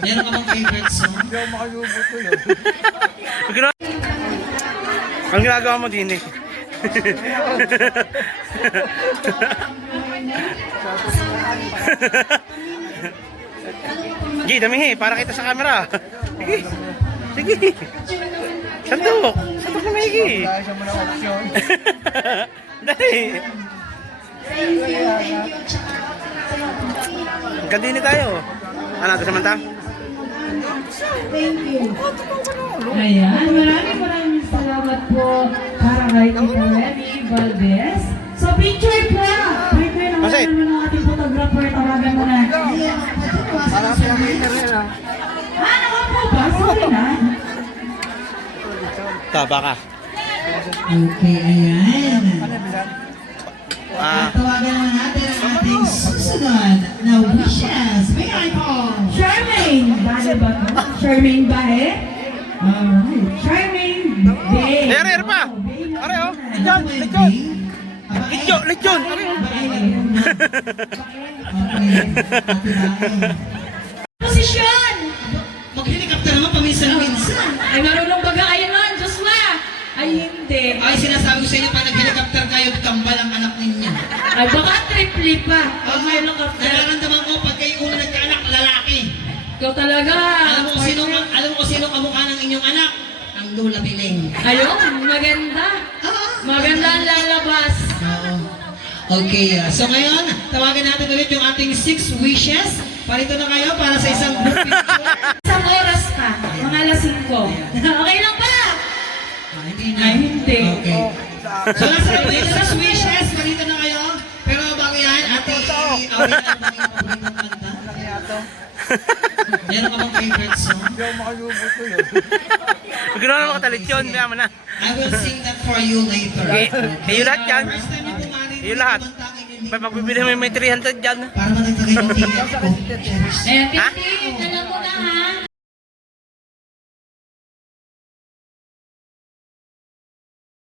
Meron ka bang favorite song? Hindi ako makalubot ko yun. Ang ginagawa mo din eh. Sige, damihi, para kita sa camera. Sige. Sige. Sandok. Sandok na maigi. Dahil siya mo ng option. Dali. Gandini tayo. Ano, ito samanta? Thank you. Ayan, maraming salamat po para kay Tita Remy Valdez. So, picture po. Picture naman Masay. naman ng ating photographer. Tawagan mo na. Parang pinakita rin ah. Naka po ba? Sorry na. Taba ka. Okay, ayan. Tawagan naman natin ang ating susunod na wishes. May iPhone. Charmaine. Bahe ba ito? Charmaine Bahe? Alright. Charmaine Bahe. Are pa. Are oh. Lechon, lechon. Lechon, lechon. Are oh. Posisyon! Mag-helicopter naman paminsan-minsan. Ay, marunong baga kayo nun, Joshua. Ay, hindi. Ay, sinasabi ko sa inyo, pag nag-helicopter kayo, kambal ang anak ninyo. Ay, baka triple pa. Pag may helicopter. Nararamdaman ko, pag kayo una nagkaanak, lalaki. Ikaw talaga. Alam mo kung sino kamukha ng inyong anak? Ang Lola Piling. Ayun, maganda. Maganda ang lalabas. Oo. Okay, so ngayon, tawagan natin ulit yung ating 6 wishes. Parito na kayo para sa isang group picture. Isang oras pa. Mga alas 5. Okay lang ba? Hindi na. Ay, hindi. Okay. So nasa na po yung 6 wishes. Parito na kayo. Pero bago yan, ate, awin na ang mga paboritong kanta. Meron ka bang favorite song? Hindi ako makalubot ko yun. Pag ginawa naman ka lechon, kaya mo na. I will sing that for you later. Okay. Kayo lahat yan. First time na bumali Kayo lahat. Pag magbibili mo may 300 dyan. para matagtagay yung feeling ko. Eh, Ha? Titi, alam